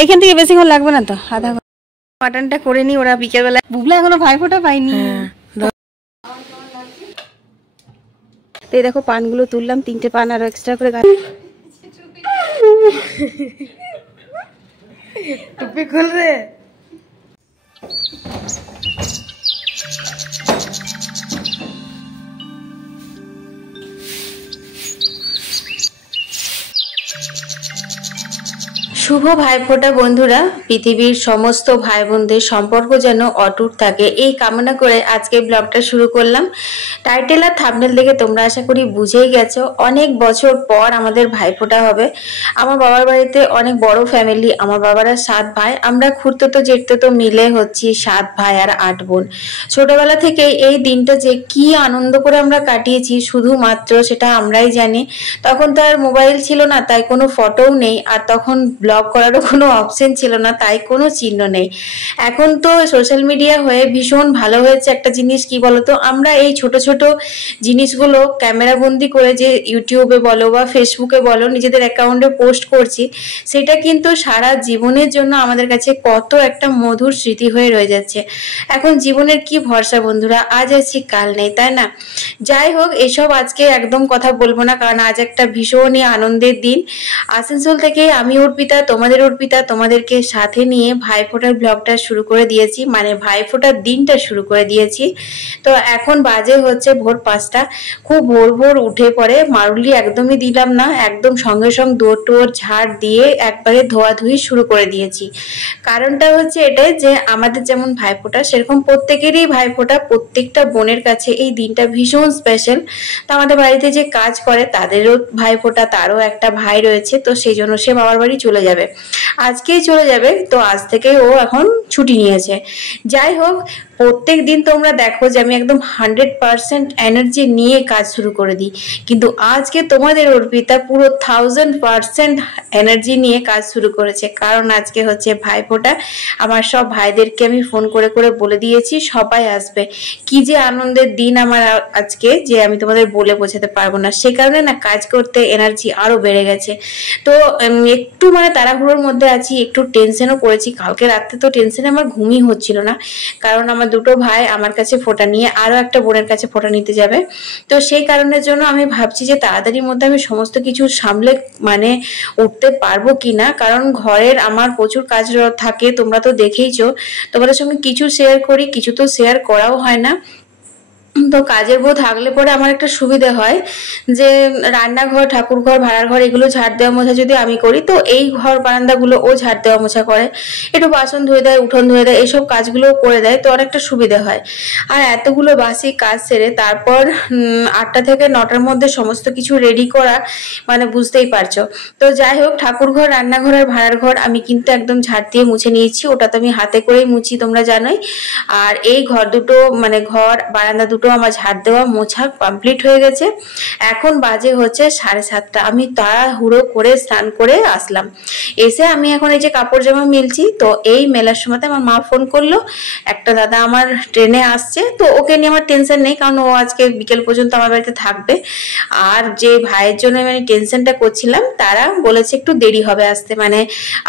এইখান থেকে বেশিক্ষণ লাগবে না তো, আধা ঘন্টা। মাটনটা করে নি, ওরা বিকেলবেলা। বুবলা এখনো ভাইফোঁটা পাইনি। তো এই দেখো পানগুলো তুললাম, 3টে পান আরো এক্সট্রা করে। টুপি খুল রে। শুভ ভাইফোঁটা বন্ধুরা। পৃথিবীর সমস্ত ভাই বোনদের সম্পর্ক যেন অটুট থাকে, এই কামনা করে আজকে ব্লগটা শুরু করলাম। টাইটেল আর থাম্বনেল দেখে তোমরা আশা করি বুঝেই গেছো, অনেক বছর পর আমাদের ভাইফোঁটা হবে। আমার বাবার বাড়িতে অনেক বড় ফ্যামিলি, আমার বাবারা 7 ভাই, আমরা খুড়তো জেঠতো মিলে হচ্ছি 7 ভাই আর 8 বোন। ছোটবেলা থেকে এই দিনটা যে কি আনন্দ করে আমরা কাটিয়েছি শুধুমাত্র সেটা আমরাই জানি। তখন তো আর মোবাইল ছিল না, তাই কোনো ফটোও নেই, আর তখন ব্লগ করারও কোনো অপশন ছিল না, তাই কোনো চিহ্ন নেই। এখন তো সোশ্যাল মিডিয়া হয়ে ভীষণ ভালো হয়েছে একটা জিনিস, কি বলতো, আমরা এই ছোট ছোট জিনিসগুলো ক্যামেরা বন্দি করে যে ইউটিউবে বলো বা ফেসবুকে বলো নিজেদের অ্যাকাউন্টে পোস্ট করছি, সেটা কিন্তু সারা জীবনের জন্য আমাদের কাছে কত একটা মধুর স্মৃতি হয়ে রয়ে যাচ্ছে। এখন জীবনের কি ভরসা বন্ধুরা, আজ আছি কাল নেই, তাই না? যাই হোক, এসব আজকে একদম কথা বলবো না, কারণ আজ একটা ভীষণই আনন্দের দিন। আসানসোল থেকে আমি অর্পিতা, তোমাদের অর্পিতা, তোমাদেরকে সাথে নিয়ে ভাইফোঁটার ব্লগটা শুরু করে দিয়েছি, মানে ভাইফোঁটার দিনটা শুরু করে দিয়েছি। তো এখন বাজে হচ্ছে ভোর 5টা। খুব ভোর উঠে পড়ে মারুলি একদমই দিলাম না, একদম সঙ্গে সঙ্গে দৌড় টোর ঝাড় দিয়ে একবারে ধোয়াধুয়ি শুরু করে দিয়েছি। কারণটা হচ্ছে এটাই যে আমাদের যেমন ভাইফোঁটা সেরকম প্রত্যেকেরই ভাইফোঁটা, প্রত্যেকটা বোনের কাছে এই দিনটা ভীষণ স্পেশাল। তো আমাদের বাড়িতে যে কাজ করে তাদেরও ভাইফোঁটা, তারও একটা ভাই রয়েছে, তো সেই জন্য সে বাবার বাড়ি চলে যাবে, আজকেই চলে যাবে। তো আজ থেকে ও এখন ছুটি নিয়েছে। যাই হোক, প্রত্যেক দিন তোমরা দেখো যে আমি একদম 100% এনার্জি নিয়ে কাজ শুরু করে দিই, কিন্তু আজকে তোমাদের অর্পিতা পুরো 1000% এনার্জি নিয়ে কাজ শুরু করেছে, কারণ আজকে হচ্ছে ভাইফোঁটা। আমার সব ভাইদেরকে আমি ফোন করে করে বলে দিয়েছি সবাই আসবে। কি যে আনন্দের দিন আমার আজকে, যে আমি তোমাদের বলে বোঝাতে পারবো না। সে কারণে না কাজ করতে এনার্জি আরো বেড়ে গেছে। তো একটু মানে তাড়াহুড়োর মধ্যে আছি, একটু টেনশনও করেছি। কালকে রাত্রে তো টেনশনে আমার ঘুমই হচ্ছিল না, কারণ আমার 2টো ভাই আমার কাছে ফোঁটা নিয়ে আরো একটা বোনের কাছে ফোঁটা নিতে যাবে। তো সেই কারণের জন্য আমি ভাবছি যে তাড়াতাড়ির মধ্যে আমি সমস্ত কিছু সামলে মানে উঠতে পারবো কিনা, কারণ ঘরের আমার প্রচুর কাজ থাকে, তোমরা তো দেখেইছো। তোমাদের সঙ্গে কিছু শেয়ার করি, কিছু তো শেয়ার করাও হয় না। তো কাজের বউ থাকলে পরে আমার একটা সুবিধা হয় যে রান্নাঘর, ঠাকুর ঘর, ভাড়ার ঘর এগুলো ঝাড় দেওয়া মোছা যদি আমি করি, তো এই ঘর বারান্দাগুলো ও ঝাড় দেওয়া মোছা করে, একটু বাসন ধুয়ে দেয়, উঠোন ধুয়ে দেয়, এইসব কাজগুলো করে দেয়, তো অনেকটা সুবিধা হয়। আর এতগুলো বাসি কাজ সেরে তারপর 8টা থেকে 9টার মধ্যে সমস্ত কিছু রেডি করা, মানে বুঝতেই পারছো। তো যাই হোক, ঠাকুর ঘর, রান্নাঘর আর ভাড়ার ঘর আমি কিন্তু একদম ঝাড় দিয়ে মুছে নিয়েছি, ওটা তো আমি হাতে করেই মুছি, তোমরা জানোই। আর এই ঘর দুটো, মানে ঘর বারান্দা দুটো আমার ঝাড় দেওয়া মোছা কমপ্লিট হয়ে গেছে। এখন বাজে হচ্ছে 7:30। আমি তাড়াহুড়ো করে স্নান করে আসলাম, এসে আমি এখন এই যে কাপড় জামা মেলছি। তো এই মেলার সময় আমার মা ফোন করলো, একটা দাদা আমার ট্রেনে আসছে, তো ওকে নিয়ে আমার টেনশন নেই, কারণ ও আজকে বিকেল পর্যন্ত আমার বাড়িতে থাকবে। আর যে ভাইয়ের জন্য আমি টেনশনটা করছিলাম, তারা বলেছে একটু দেরি হবে আসতে, মানে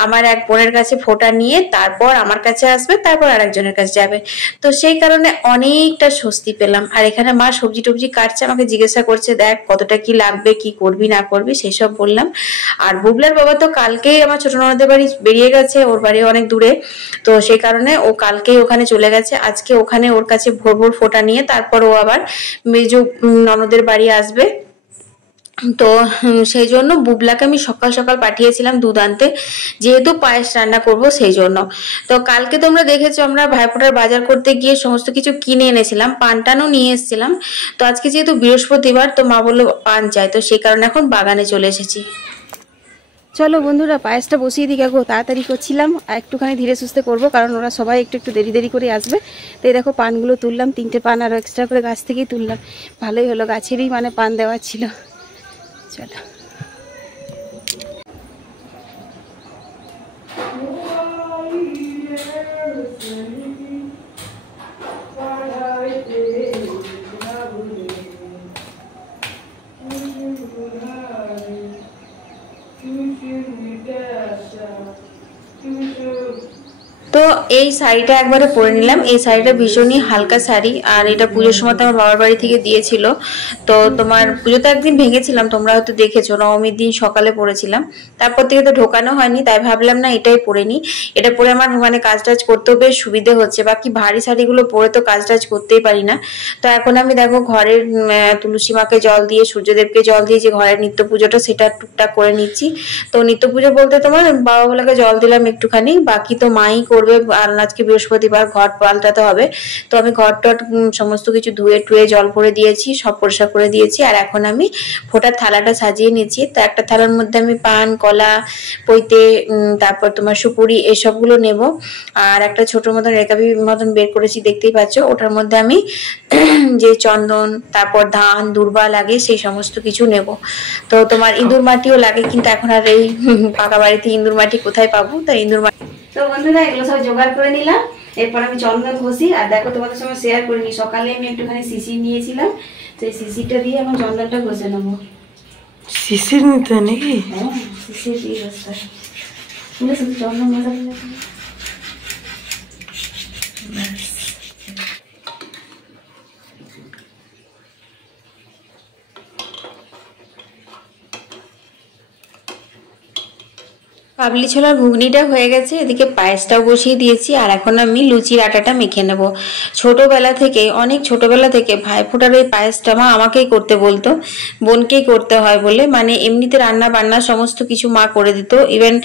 আমার এক বোনের কাছে ফোঁটা নিয়ে তারপর আমার কাছে আসবে, তারপর আরেকজনের কাছে যাবে। তো সেই কারণে অনেকটা স্বস্তি পেলাম। আর এখানে মা সবজি টবজি কাটছে, আমাকে জিজ্ঞাসা করছে দেখ কতটা কি লাগবে, কি করবি না করবি, সেই সব বললাম। আর বুবলার বাবা তো কালকেই আমার ছোট ননদের বাড়ি বেরিয়ে গেছে, ওর বাড়ি অনেক দূরে, তো সেই কারণে ও কালকেই ওখানে চলে গেছে। আজকে ওখানে ওর কাছে ভোর ভোর ফোঁটা নিয়ে তারপর ও আবার মেজো ননদের বাড়ি আসবে। তো সেই জন্য বুবলাকে আমি সকাল সকাল পাঠিয়েছিলাম দুধ আনতে, যেহেতু পায়েস রান্না করব সেই জন্য। তো কালকে তোমরা দেখেছো আমরা ভাইফোঁটার বাজার করতে গিয়ে সমস্ত কিছু কিনে এনেছিলাম, পান টানও নিয়ে এসেছিলাম। তো আজকে যেহেতু বৃহস্পতিবার, তো মা বললো পান চাই, তো সেই কারণে এখন বাগানে চলে এসেছি। চলো বন্ধুরা, পায়েসটা বসিয়ে দিই। গো তাড়াতাড়ি করছিলাম, একটুখানি ধীরে সুস্থে করবো, কারণ ওরা সবাই একটু একটু দেরি দেরি করে আসবে। তো এই দেখো পানগুলো তুললাম, 3টে পান আরও এক্সট্রা করে গাছ থেকেই তুললাম। ভালোই হলো, গাছেরই মানে পান দেওয়া ছিল। চলো। এই শাড়িটা একবারে পরে নিলাম। এই শাড়িটা ভীষণই হালকা শাড়ি, আর এটা পুজোর সময় তো আমার বাবার বাড়ি থেকে দিয়েছিল। তো তোমার পুজোতে একদিন ভেঙেছিলাম, তোমরা হয়তো দেখেছো, নবমীর দিন সকালে পরেছিলাম। তারপর থেকে তো ঢোকানো হয়নি, তাই ভাবলাম না এটাই পরে নি। এটা পরে আমার মানে কাজ টাজ করতেও বেশ সুবিধে হচ্ছে, বাকি ভারী শাড়িগুলো পরে তো কাজ টাজ করতেই পারি না। তো এখন আমি দেখো ঘরের তুলসী মাকে জল দিয়ে, সূর্যদেবকে জল দিয়ে যে ঘরের নিত্য পুজোটা সেটা টুকটাক করে নিচ্ছি। তো নিত্য পুজো বলতে তোমার বাবা বলাকে জল দিলাম একটুখানি, বাকি তো মাই করবে। আর আজকে বৃহস্পতিবার, ঘর পাল্টাতে হবে। তো আমি ঘর টট সমস্ত কিছু ধুয়ে টুয়ে জল ভরে দিয়েছি, সব পরিষ্কার করে দিয়েছি। আর এখন আমি ফোটার থালাটা সাজিয়ে নিচ্ছি। তো একটা থালার মধ্যে আমি পান, কলা, পৈতে, তারপর তোমার সুপুরি এসবগুলো নেব। আর একটা ছোট মতন রেকাবি মতন বের করেছি, দেখতেই পাচ্ছ। ওটার মধ্যে আমি যে চন্দন, তারপর ধান, দূর্বা লাগে সেই সমস্ত কিছু নেব। তো তোমার ইঁদুর মাটিও লাগে, কিন্তু এখন আর এই পাকা বাড়িতে ইঁদুর মাটি কোথায় পাবো, তো ইঁদুর মাটি। তো বন্ধুরা এগুলো সব জোগাড় করে নিলাম। এরপর আমি চন্দন ঘষি। আর দেখো তোমাদের সঙ্গে শেয়ার করিনি, সকালে আমি একটুখানি শিশির নিয়েছিলাম, তো এই শিশিরটা দিয়ে এখন চন্দনটা ঘষে নেবো। শিশির নিতে নাকি? হ্যাঁ, শিশির দিয়ে ঘষতে শুধু চন্দন ঘষা দিলে। কাবলি ছোলার ঘুগনিটা হয়ে গেছে, এদিকে পায়েসটাও বসিয়ে দিয়েছি। আর এখন আমি লুচির আটাটা মেখে নেব। ছোটবেলা থেকে, অনেক ছোটবেলা থেকে ভাইফোঁটার ওই পায়েসটা মা আমাকেই করতে বলতো, বোনকেই করতে হয় বলে। মানে এমনিতে রান্না বান্না সমস্ত কিছু মা করে দিত, ইভেন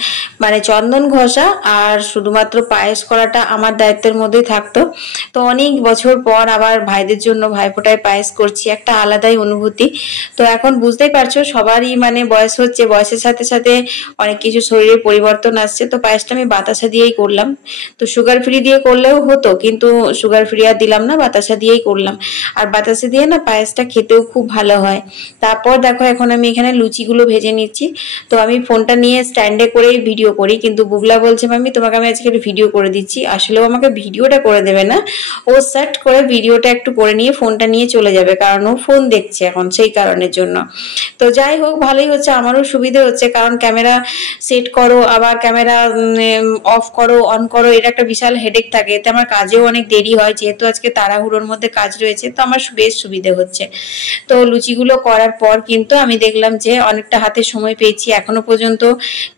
মানে চন্দন ঘষা আর শুধুমাত্র পায়েস করাটা আমার দায়িত্বের মধ্যেই থাকতো। তো অনেক বছর পর আবার ভাইদের জন্য ভাইফোঁটায় পায়েস করছি, একটা আলাদাই অনুভূতি। তো এখন বুঝতেই পারছো সবারই মানে বয়স হচ্ছে, বয়সের সাথে সাথে অনেক কিছু শরীরে পরিবর্তন আসছে। তো পায়েসটা আমি বাতাসা দিয়েই করলাম। তো সুগার ফ্রি দিয়ে করলেও হতো, কিন্তু সুগার ফ্রি আর দিলাম না, বাতাসা দিয়েই করলাম। আর বাতাসা দিয়ে না পায়েসটা খেতেও খুব ভালো হয়। তারপর দেখো এখন আমি এখানে লুচিগুলো ভেজে নিচ্ছি। তো আমি ফোনটা নিয়ে স্ট্যান্ডে করেই ভিডিও করি, কিন্তু বুগলা বলছে মাম্মি তোমাকে আমি আজকে ভিডিও করে দিচ্ছি। আসলেও আমাকে ভিডিওটা করে দেবে না, ও সেট করে ভিডিওটা একটু করে নিয়ে ফোনটা নিয়ে চলে যাবে, কারণ ও ফোন দেখছে এখন, সেই কারণের জন্য। তো যাই হোক, ভালোই হচ্ছে, আমারও সুবিধে হচ্ছে, কারণ ক্যামেরা সেট করো, আবার ক্যামেরা অফ করো, অন করো, এটা একটা বিশাল হেডেক থাকে। এতে আমার কাজেও অনেক দেরি হয়, যেহেতু আজকে তাড়াহুড়োর মধ্যে কাজ রয়েছে। তো আমার বেশ সুবিধে হচ্ছে। তো লুচিগুলো করার পর কিন্তু আমি দেখলাম যে অনেকটা হাতে সময় পেয়েছি, এখনো পর্যন্ত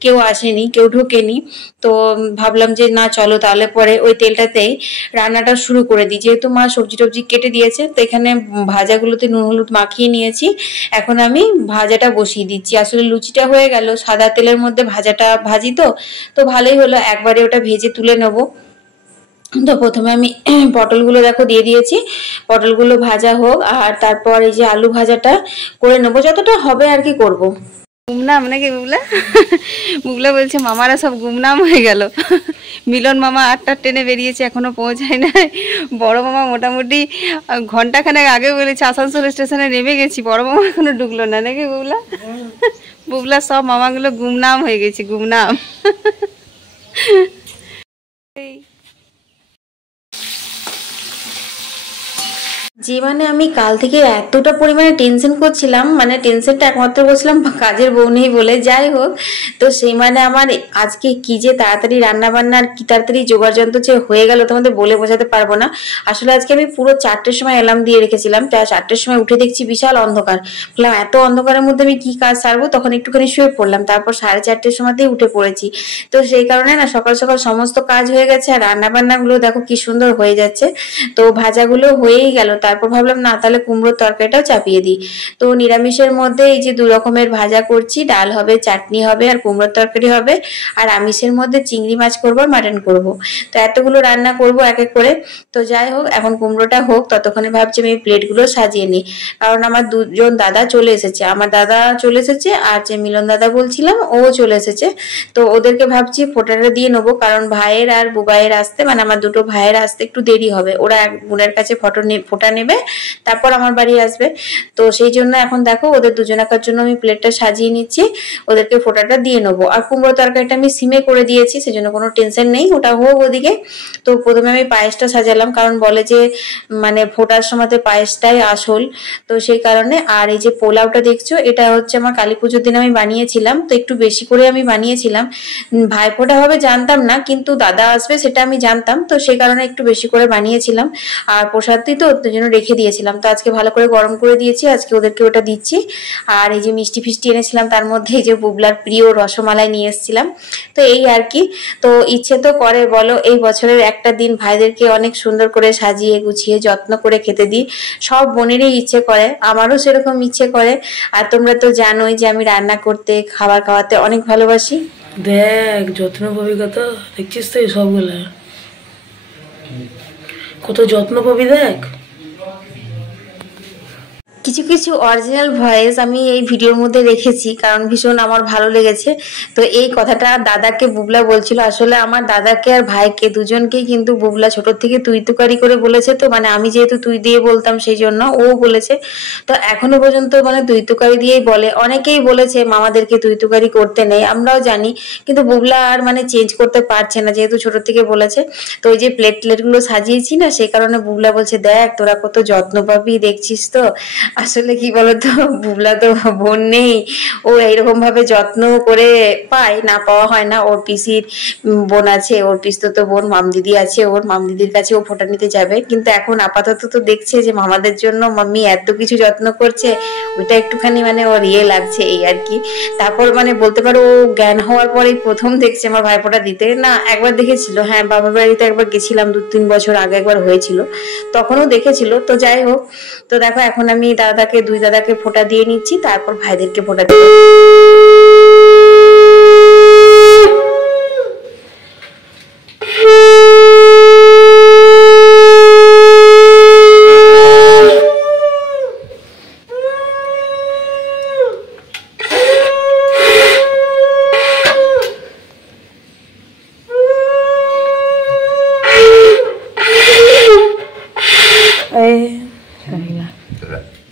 কেউ আসেনি, কেউ ঢোকেনি। তো ভাবলাম যে না চলো তাহলে পরে ওই তেলটাতেই রান্নাটা শুরু করে দিই, যেহেতু মা সবজি টবজি কেটে দিয়েছে। তো এখানে ভাজাগুলোতে নুন হলুদ মাখিয়ে নিয়েছি, এখন আমি ভাজাটা বসিয়ে দিচ্ছি। আসলে লুচিটা হয়ে গেল, সাদা তেলের মধ্যে ভাজাটা ভাজি, তো ভালোই হলো, একবারে ওটা ভেজে তুলে নেবো। তো প্রথমে আমি পটলগুলো দেখো দিয়ে দিয়েছি, পটলগুলো ভাজা হোক। আর তারপর এই যে আলু ভাজাটা করে নেবো, যতটা হবে আর কি করবো। গুমনাম নাকি বুবলা? বুবলা বলছে মামারা সব গুমনাম হয়ে গেল। মিলন মামা 8টার ট্রেনে বেরিয়েছে, এখনো পৌঁছায় নাই। বড় মামা মোটামুটি ঘন্টাখানেক আগে বলেছে আসানসোল স্টেশনে নেমে গেছি, বড় মামা এখনো ঢুকলো না নাকি বুবলা? বুবলা সব মামাগুলো গুমনাম হয়ে গেছে, গুমনাম। যে মানে আমি কাল থেকে এতটা পরিমাণে টেনশন করছিলাম, মানে টেনশনটা একমাত্র করছিলাম কাজের বউ নেই বলে। যাই হোক, তো সেই মানে আমার আজকে কি যে তাড়াতাড়ি রান্না বান্নার কি তাড়াতাড়ি জোগাড় যন্ত্র যে হয়ে গেল তোমাদের বলে বোঝাতে পারবো না। আসলে আজকে আমি পুরো 4টের সময় অ্যালার্ম দিয়ে রেখেছিলাম, তাই 4টের সময় উঠে দেখছি বিশাল অন্ধকার। বললাম এত অন্ধকারের মধ্যে আমি কি কাজ সারবো, তখন একটুখানি শুয়ে পড়লাম। তারপর 4:30টের সময়তেই উঠে পড়েছি। তো সেই কারণে না সকাল সকাল সমস্ত কাজ হয়ে গেছে, আর রান্না বান্নাগুলো দেখো কি সুন্দর হয়ে যাচ্ছে। তো ভাজাগুলো হয়েই গেল। তারপর ভাবলাম না তাহলে কুমড়োর তরকারিটাও চাপিয়ে দিই। তো নিরামিষের মধ্যে এই যে 2 রকমের ভাজা করছি, ডাল হবে, চাটনি হবে, আর কুমড়োর তরকারি হবে। আর আমিষের মধ্যে চিংড়ি মাছ করবো আর মাটন করবো। তো এতগুলো রান্না করবো এক এক করে। তো যাই হোক, এখন কুমড়োটা হোক, ততক্ষণে ভাবছি আমি প্লেটগুলো সাজিয়ে নিই, কারণ আমার 2জন দাদা চলে এসেছে। আমার দাদা চলে এসেছে, আর যে মিলন দাদা বলছিলাম ও চলে এসেছে। তো ওদেরকে ভাবছি ফোঁটাটা দিয়ে নেবো, কারণ ভাইয়ের আর বুবাইয়ের আসতে, মানে আমার 2টো ভাইয়ের আসতে একটু দেরি হবে। ওরা এক বোনের কাছে ফোঁটা নেবে, তারপর আমার বাড়ি আসবে। তো সেই জন্য এখন দেখো ওদের দুজনাকার জন্য আমি প্লেটটা সাজিয়ে নিচ্ছি, ওদেরকে ফোঁটাটা দিয়ে নেবো। আর কুমড়ো তরকারিটা আমি সিমে করে দিয়েছি, সেজন্য কোনো টেনশন নেই, ওটা হোক ওদিকে। তো প্রথমে আমি পায়েসটা সাজালাম, কারণ বলে যে মানে ফোটার সময়তে পায়েসটাই আসল, তো সেই কারণে। আর এই যে পোলাওটা দেখছো, এটা হচ্ছে আমার কালী পুজোর দিন আমি বানিয়েছিলাম, তো একটু বেশি করে আমি বানিয়েছিলাম। ভাইফোঁটা হবে জানতাম না, কিন্তু দাদা আসবে সেটা আমি জানতাম, তো সেই কারণে একটু বেশি করে বানিয়েছিলাম। আর প্রসাদটি তো ওর জন্য রেখে দিয়েছিলাম, তো আজকে ভালো করে গরম করে দিয়েছি, আজকে ওদেরকে ওটা দিচ্ছি। আর এই যে মিষ্টি ফিষ্টি এনেছিলাম, তার মধ্যে এই যে বুবলার প্রিয় রসমালাই নিয়ে এসেছিলাম। তো এই আর কি। তো ইচ্ছে তো করে বলো, এই বছরের একটা দিন ভাইদেরকে অনেক সুন্দর করে সাজিয়ে গুছিয়ে যত্ন করে খেতে দিই। সব বোনেরই ইচ্ছে করে, আমারও সেরকম ইচ্ছে করে। আর তোমরা তো জানোই যে আমি রান্না করতে খাবার খাওয়াতে অনেক ভালোবাসি। দেখ যত্ন পাবি কত, দেখছিস তো এই সবগুলা কত যত্ন পাবি দেখ। কিছু কিছু অরিজিনাল ভয়েস আমি এই ভিডিওর মধ্যে রেখেছি, কারণ ভীষণ আমার ভালো লেগেছে। তো এই কথাটা দাদাকে বুবলা বলছিল, আসলে আমার দাদাকে আর ভাইকে দুজনকেই কিন্তু বুবলা ছোট থেকে তুই তুকারি করে বলেছে, তো মানে আমি যেহেতু তুই দিয়ে বলতাম সেই জন্য ও বলেছে। তো এখনো পর্যন্ত মানে তুই তুকারি দিয়েই বলে, অনেকেই বলেছে মামাদেরকে তুই তুকারি করতে নেই, আমরাও জানি, কিন্তু বুবলা আর মানে চেঞ্জ করতে পারছে না, যেহেতু ছোট থেকে বলেছে। তো ওই যে প্লেটগুলো সাজিয়েছি না, সেই কারণে বুবলা বলছে দেখ তোরা কত যত্ন পাবি, দেখছিস তো। আসলে কি বলতো, বুবলা তো বোন নেই, ও এইরকম ভাবে যত্ন করে পায় না, পাওয়া হয় না। ওর পিসির বোন আছে, ওর পিসতো বোন মাম দিদি আছে, ওর মাম দিদির কাছে ও ফোঁটা নিতে যাবে, কিন্তু এখন আপাতত তো দেখছে যে মামাদের জন্য মাম্মি এত কিছু যত্ন করছে, ওইটা একটুখানি মানে ওর লাগছে, এই আর কি। তারপর মানে বলতে পারো ও জ্ঞান হওয়ার পরেই প্রথম দেখছে আমার ভাইফোঁটা দিতে। না, একবার দেখেছিল, হ্যাঁ বাবার বাড়িতে একবার গেছিলাম 2-3 বছর আগে একবার হয়েছিল, তখনও দেখেছিল। তো যাই হোক, তো দেখো এখন আমি দুই দাদাকে ফোঁটা দিয়ে নিচ্ছি, তারপর ভাইদেরকে ফোঁটা দেবো।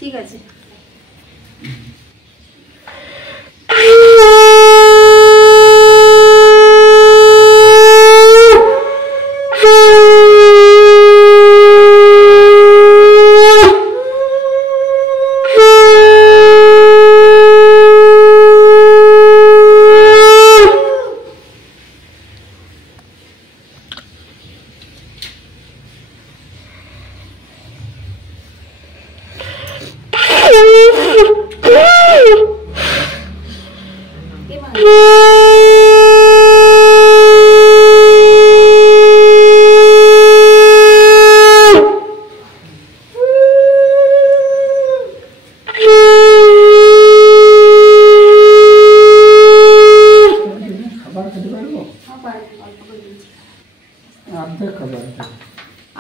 ঠিক আছে।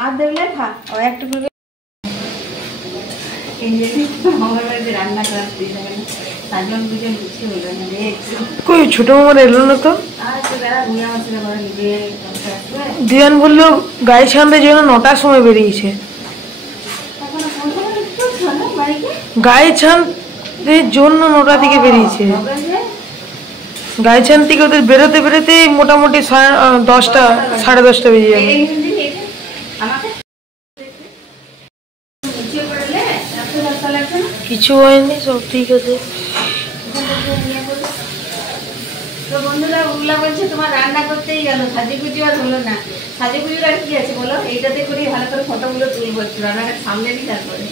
আর দেখলে খা ও একটা করে রান্না করার সাজন বুঝে বুঝে হলো না রে। কই ছোট মামার এলো না তো? দিয়ান বললো গায়ে ছানতে জন্য 9টার সময় বেরিয়েছে। গায়ে ছানতে জন্য 9টা থেকে বেরিয়েছে। গায়ে ছান থেকে ওদের বেরোতে বেরোতে মোটামুটি 10টা 10:30 বেজে যাবে। কিছু হয়নি, সব ঠিক আছে। তো বন্ধুরা উল্লা বলছে তোমার রান্না করতেই গেল, সাজেগুজি আর হলো না। সাজেগুজির আর কি আছে বলো, এইটাতে করে ভালো করে ফটোগুলো তুলবো, রান্নাটা সামনে নিই তারপরে।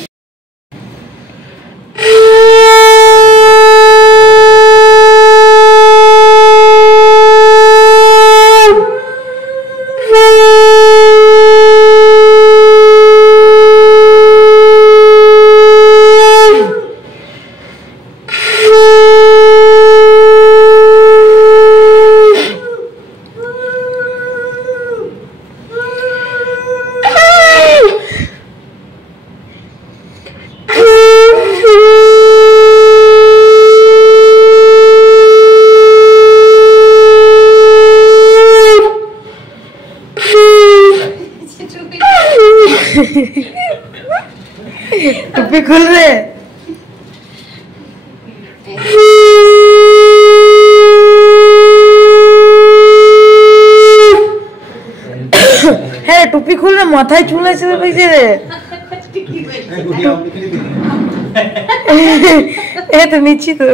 টুপি খুল রে। হ্যাঁ টুপি খুললে মাথায় চুল আছে রে রে। এই তো নিচ্ছি তো।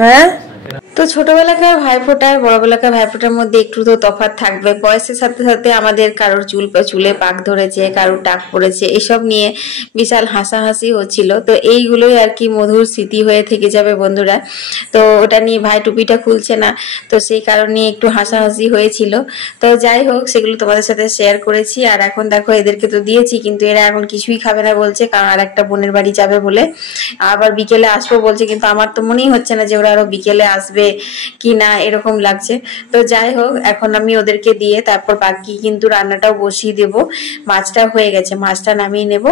হ্যাঁ তো ছোটবেলাকার ভাইফোঁটা আর বড়বেলাকার ভাইফোঁটার মধ্যে একটু তো তফাৎ থাকবে। বয়সের সাথে সাথে আমাদের কারোর চুলে পাক ধরেছে, কারোর টাক পড়েছে, এসব নিয়ে বিশাল হাসাহাসি হচ্ছিল। তো এইগুলোই আর কি মধুর স্মৃতি হয়ে থেকে যাবে বন্ধুরা। তো ওটা নিয়ে ভাই টুপিটা খুলছে না, তো সেই কারণে একটু হাসাহাসি হয়েছিল। তো যাই হোক, সেগুলো তোমাদের সাথে শেয়ার করেছি। আর এখন দেখো এদেরকে তো দিয়েছি, কিন্তু এরা এখন কিছুই খাবে না বলছে, কারণ আর একটা বোনের বাড়ি যাবে বলে, আবার বিকেলে আসবো বলছে। কিন্তু আমার তো মনেই হচ্ছে না যে ওরা আরো বিকেলে আসবে কি না, এরকম লাগছে। তো যাই হোক, এখন আমি ওদেরকে দিয়ে তারপর বাকি কিন্তু রান্নাটাও বসিয়ে দেব। মাছটা হয়ে গেছে, মাছটা নামিয়ে নেব।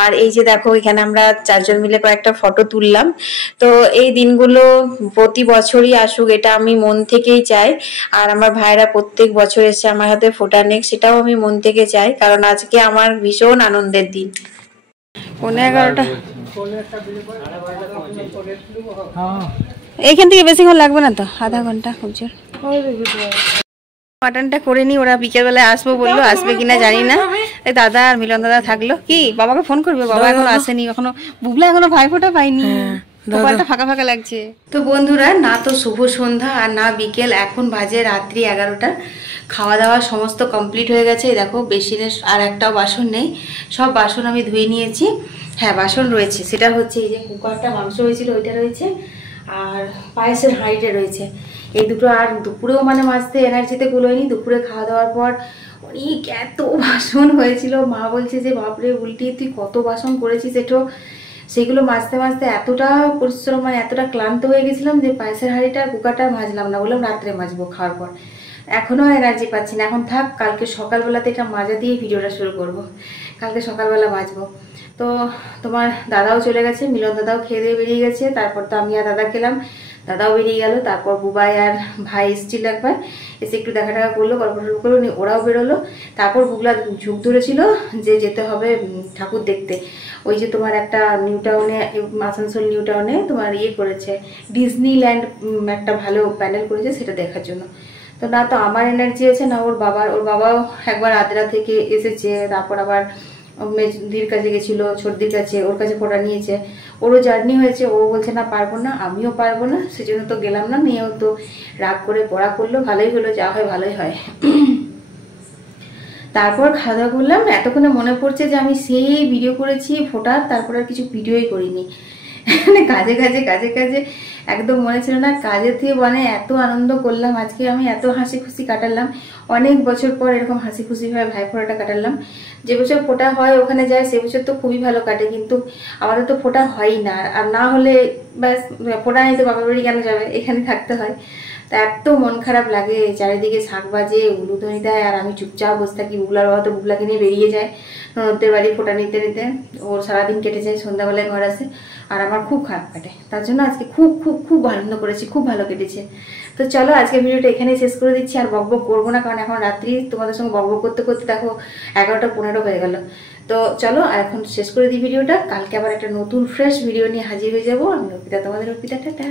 আর এই যে দেখো, এখানে আমরা 4 জন মিলে কয়েকটা ফটো তুললাম। তো এই দিনগুলো প্রতি বছরই আসুক, এটা আমি মন থেকেই চাই। আর আমার ভাইরা প্রত্যেক বছর এসে আমার হাতে ফোঁটা নেক, সেটাও আমি মন থেকে চাই, কারণ আজকে আমার ভীষণ আনন্দের দিন। 11:30 এইখান থেকে বেশিক্ষণ লাগবে না তো, আধা ঘন্টা খুব জোর। মাটনটা করে নি, ওরা বিকেলবেলায় আসবো বললো, আসবে কিনা জানি না। এই দাদা আর মিলন দাদা থাকলো। কি বাবাকে ফোন করবে? বাবা এখনো আসেনি, এখনো বুবলা এখনো ভাইফোঁটা পাইনি, কপালটা ফাঁকা ফাঁকা লাগছে। তো বন্ধুরা, না তো শুভ সন্ধ্যা আর না বিকেল, এখন বাজে রাত্রি 11টা। খাওয়া দাওয়া সমস্ত কমপ্লিট হয়ে গেছে। দেখো বেসিনের আর একটাও বাসন নেই, সব বাসন আমি ধুয়ে নিয়েছি। হ্যাঁ বাসন রয়েছে, সেটা হচ্ছে এই যে কুকারটা মাংস হয়েছিল ওইটা রয়েছে, আর পায়েসের হাঁড়িটা রয়েছে। এই দুটো আর দুপুরেও মানে মাজতে এনার্জিতে গুলোয়নি। দুপুরে খাওয়া দাওয়ার পর অনেক এত বাসন হয়েছিল, মা বলছে যে বাপরে উল্টি তুই কত বাসন করেছিস এটো। সেগুলো মাজতে মাজতে এতটা পরিশ্রম, মানে এতটা ক্লান্ত হয়ে গেছিলাম যে পায়েসের হাঁড়িটা আর কুকারটা মাজলাম না, বললাম রাত্রে মাজবো খাওয়ার পর। এখনও এনার্জি পাচ্ছি না, এখন থাক, কালকে সকালবেলাতে এটা মাজা দিয়ে ভিডিওটা শুরু করব। কালকে সকালবেলা মাজবো। তো তোমার দাদাও চলে গেছে, মিলন দাদাও খেয়ে দিয়ে বেরিয়ে গেছে। তারপর তো আমি আর দাদা খেলাম, দাদাও বেরিয়ে গেল। তারপর বুবাই আর ভাই এসেছিল একবার, এসে একটু দেখা টাকা করলো, গল্প টল্প করলো, ওরাও বেরোলো। তারপর বুবলা ঝুঁক ধরেছিল যে যেতে হবে ঠাকুর দেখতে। ওই যে তোমার একটা নিউ টাউনে, আসানসোল নিউ টাউনে তোমার ইয়ে করেছে, ডিজনিল্যান্ড একটা ভালো প্যান্ডেল করেছে, সেটা দেখার জন্য। তো না তো আমার এনার্জি আছে না ওর বাবার। ওর বাবাও একবার আদ্রা থেকে এসেছে, তারপর আবার মেজদির কাছে গেছিলো, ছোটদির কাছে, ওর কাছে ফোঁটা নিয়েছে। ওরও জার্নি হয়েছে, ও বলছে না পারবো না, আমিও পারবো না, সেজন্য তো গেলাম না। মেয়েও তো রাগ করে পড়া করলো, ভালোই হলো, যা হয় ভালোই হয়। তারপর খাওয়া দাওয়া করলাম। এতক্ষণে মনে পড়ছে যে আমি সেই ভিডিও করেছি ফোঁটার, তারপর আর কিছু ভিডিওই করিনি। কাজে কাজে কাজে কাজে একদম মনে ছিল না। কাজের থেকে মানে এত আনন্দ করলাম আজকে, আমি এত হাসি খুশি কাটালাম। অনেক বছর পর এরকম হাসি খুশিভাবে ভাইফোঁটাটা কাটালাম। যে বছর ফোঁটা হয় ওখানে যায় সে বছর তো খুবই ভালো কাটে, কিন্তু আমাদের তো ফোঁটা হয়ই না। আর না হলে ব্যাস, ফোঁটা নেই তো বাবার বাড়ি কেন যাবে, এখানে থাকতে হয়। তা এত মন খারাপ লাগে, চারিদিকে শাক বাজে, উলুধ্বনি দেয়, আর আমি চুপচাপ বসে থাকি। বুবলার বাবা তো বুবলাকে নিয়ে বেরিয়ে যায় ননদের বাড়ি ফোঁটা নিতে নিতে, ওর সারাদিন কেটে যায়, সন্ধ্যাবেলায় ঘর আসে, আর আমার খুব খারাপ কাটে। তার জন্য আজকে খুব খুব খুব আনন্দ করেছি, খুব ভালো কেটেছে। তো চলো আজকে ভিডিওটা এখানেই শেষ করে দিচ্ছি। আর বকবক করবো না, কারণ এখন রাত্রি তোমাদের সঙ্গে বকবক করতে করতে দেখো 11:15 হয়ে গেল। তো চলো এখন শেষ করে দিই ভিডিওটা। কালকে আবার একটা নতুন ফ্রেশ ভিডিও নিয়ে হাজির হয়ে যাবো। আমি অর্পিতা, তোমাদের অর্পিতা, টাটা।